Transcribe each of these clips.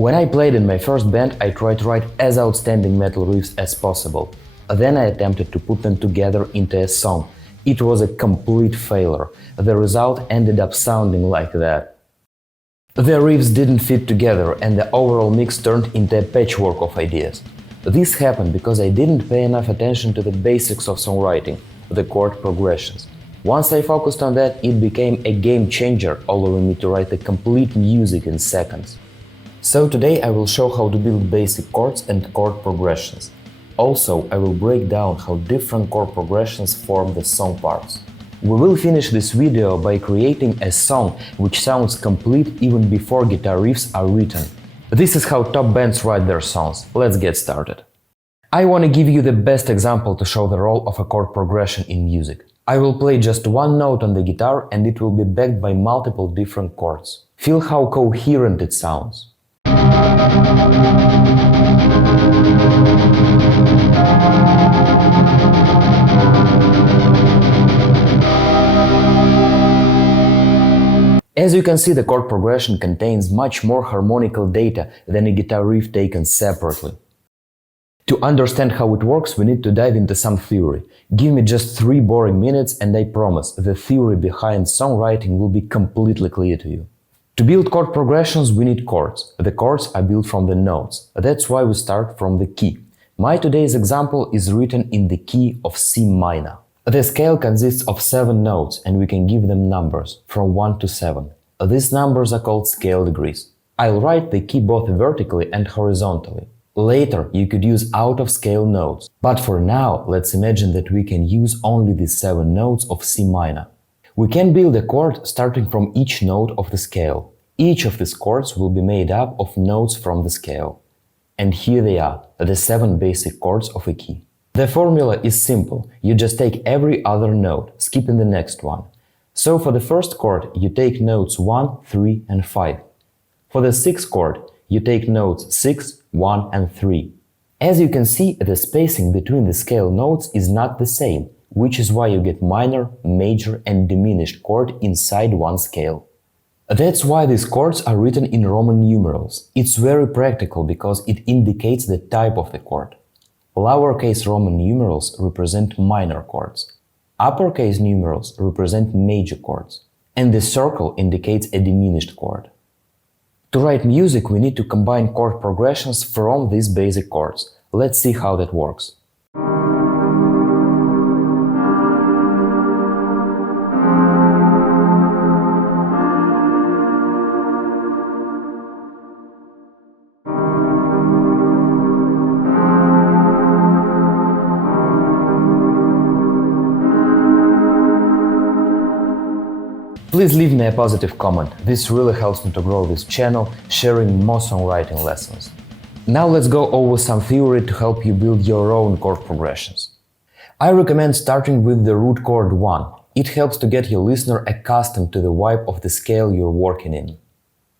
When I played in my first band, I tried to write as outstanding metal riffs as possible. Then I attempted to put them together into a song. It was a complete failure. The result ended up sounding like that. The riffs didn't fit together and the overall mix turned into a patchwork of ideas. This happened because I didn't pay enough attention to the basics of songwriting, the chord progressions. Once I focused on that, it became a game changer, allowing me to write the complete music in seconds. So today I will show how to build basic chords and chord progressions. Also, I will break down how different chord progressions form the song parts. We will finish this video by creating a song which sounds complete even before guitar riffs are written. This is how top bands write their songs. Let's get started. I want to give you the best example to show the role of a chord progression in music. I will play just one note on the guitar and it will be backed by multiple different chords. Feel how coherent it sounds. As you can see, the chord progression contains much more harmonical data than a guitar riff taken separately. To understand how it works, we need to dive into some theory. Give me just 3 boring minutes and I promise the theory behind songwriting will be completely clear to you. To build chord progressions, we need chords. The chords are built from the notes. That's why we start from the key. My today's example is written in the key of C minor. The scale consists of 7 notes and we can give them numbers from 1 to 7. These numbers are called scale degrees. I'll write the key both vertically and horizontally. Later you could use out-of-scale notes, but for now let's imagine that we can use only the 7 notes of C minor. We can build a chord starting from each note of the scale. Each of these chords will be made up of notes from the scale. And here they are, the 7 basic chords of a key. The formula is simple. You just take every other note, skipping the next one. So for the first chord, you take notes 1, 3 and 5. For the sixth chord, you take notes 6, 1 and 3. As you can see, the spacing between the scale notes is not the same, which is why you get minor, major and diminished chord inside one scale. That's why these chords are written in Roman numerals. It's very practical because it indicates the type of the chord. Lowercase Roman numerals represent minor chords. Uppercase numerals represent major chords. And the circle indicates a diminished chord. To write music, we need to combine chord progressions from these basic chords. Let's see how that works. Please leave me a positive comment. This really helps me to grow this channel, sharing more songwriting lessons. Now let's go over some theory to help you build your own chord progressions. I recommend starting with the root chord 1. It helps to get your listener accustomed to the vibe of the scale you're working in.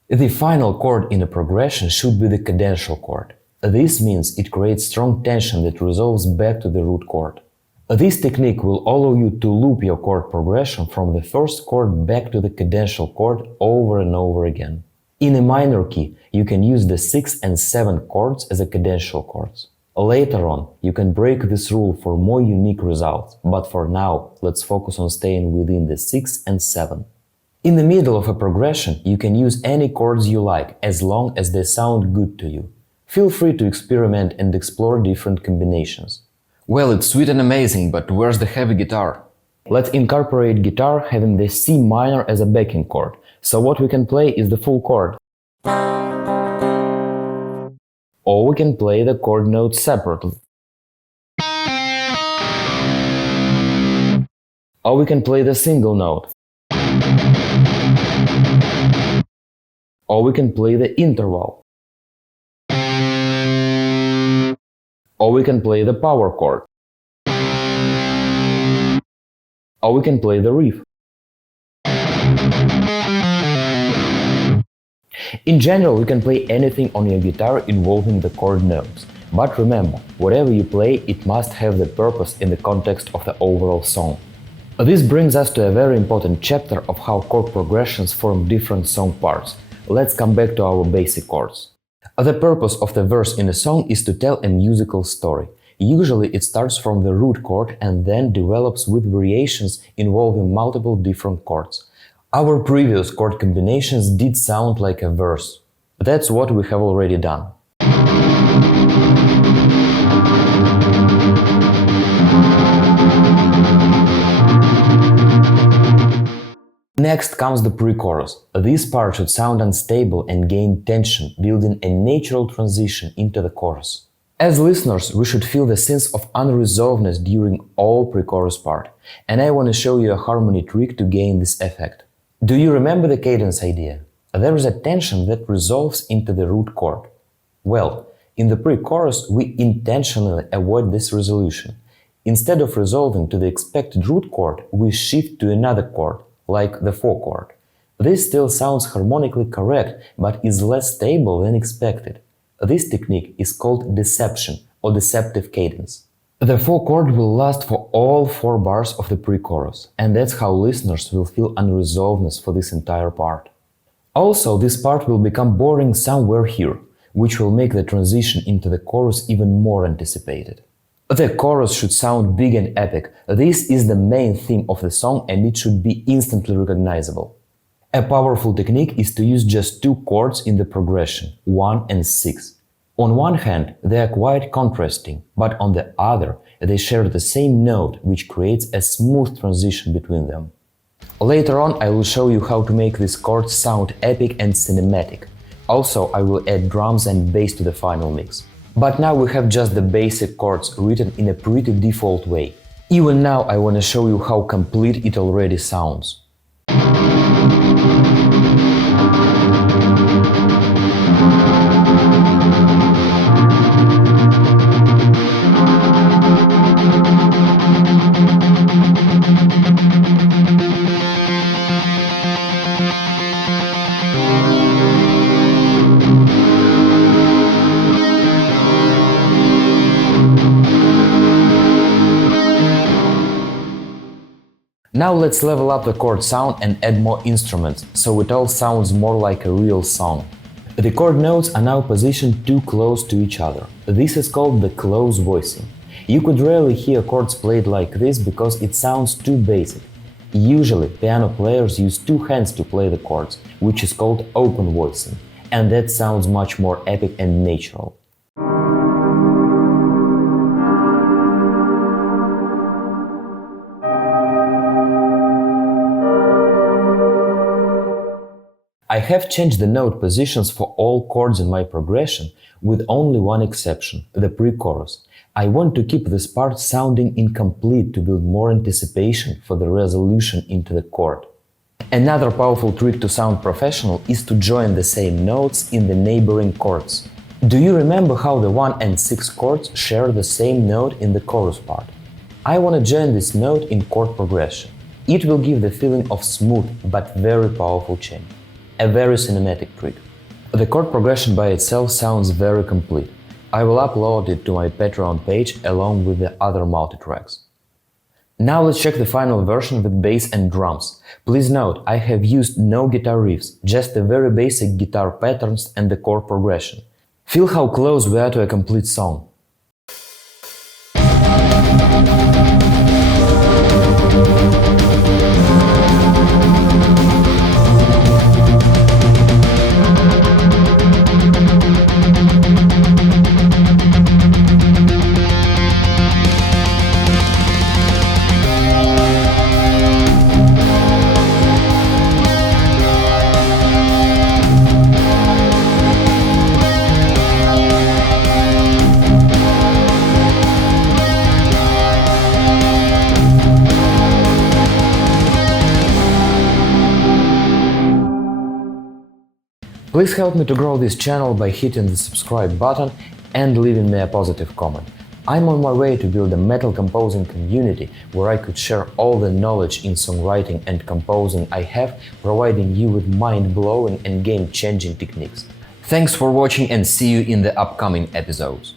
The final chord in a progression should be the cadential chord. This means it creates strong tension that resolves back to the root chord. This technique will allow you to loop your chord progression from the first chord back to the cadential chord over and over again. In a minor key, you can use the 6 and 7 chords as a cadential chords. Later on, you can break this rule for more unique results, but for now, let's focus on staying within the 6 and 7. In the middle of a progression, you can use any chords you like, as long as they sound good to you. Feel free to experiment and explore different combinations. Well, it's sweet and amazing, but where's the heavy guitar? Let's incorporate guitar having the C minor as a backing chord. So what we can play is the full chord. Or we can play the chord notes separately. Or we can play the single note. Or we can play the interval. Or we can play the power chord. Or we can play the riff. In general, you can play anything on your guitar involving the chord notes. But remember, whatever you play, it must have the purpose in the context of the overall song. This brings us to a very important chapter of how chord progressions form different song parts. Let's come back to our basic chords. The purpose of the verse in a song is to tell a musical story. Usually it starts from the root chord and then develops with variations involving multiple different chords. Our previous chord combinations did sound like a verse. That's what we have already done. Next comes the pre-chorus. This part should sound unstable and gain tension, building a natural transition into the chorus. As listeners, we should feel the sense of unresolvedness during all pre-chorus part, and I want to show you a harmony trick to gain this effect. Do you remember the cadence idea? There is a tension that resolves into the root chord. Well, in the pre-chorus, we intentionally avoid this resolution. Instead of resolving to the expected root chord, we shift to another chord, like the 4 chord. This still sounds harmonically correct, but is less stable than expected. This technique is called deception or deceptive cadence. The 4 chord will last for all 4 bars of the pre-chorus, and that's how listeners will feel unresolvedness for this entire part. Also, this part will become boring somewhere here, which will make the transition into the chorus even more anticipated. The chorus should sound big and epic. This is the main theme of the song and it should be instantly recognizable. A powerful technique is to use just 2 chords in the progression, 1 and 6. On one hand, they are quite contrasting, but on the other, they share the same note, which creates a smooth transition between them. Later on, I will show you how to make these chords sound epic and cinematic. Also, I will add drums and bass to the final mix. But now we have just the basic chords written in a pretty default way. Even now I want to show you how complete it already sounds. Now let's level up the chord sound and add more instruments, so it all sounds more like a real song. The chord notes are now positioned too close to each other. This is called the close voicing. You could rarely hear chords played like this because it sounds too basic. Usually, piano players use 2 hands to play the chords, which is called open voicing, and that sounds much more epic and natural. I have changed the note positions for all chords in my progression, with only one exception, the pre-chorus. I want to keep this part sounding incomplete to build more anticipation for the resolution into the chord. Another powerful trick to sound professional is to join the same notes in the neighboring chords. Do you remember how the 1 and 6 chords share the same note in the chorus part? I want to join this note in chord progression. It will give the feeling of smooth but very powerful change. A very cinematic trick. The chord progression by itself sounds very complete. I will upload it to my Patreon page along with the other multi-tracks. Now let's check the final version with bass and drums. Please note, I have used no guitar riffs, just the very basic guitar patterns and the chord progression. Feel how close we are to a complete song. Please help me to grow this channel by hitting the subscribe button and leaving me a positive comment. I'm on my way to build a metal composing community where I could share all the knowledge in songwriting and composing I have, providing you with mind-blowing and game-changing techniques. Thanks for watching and see you in the upcoming episodes.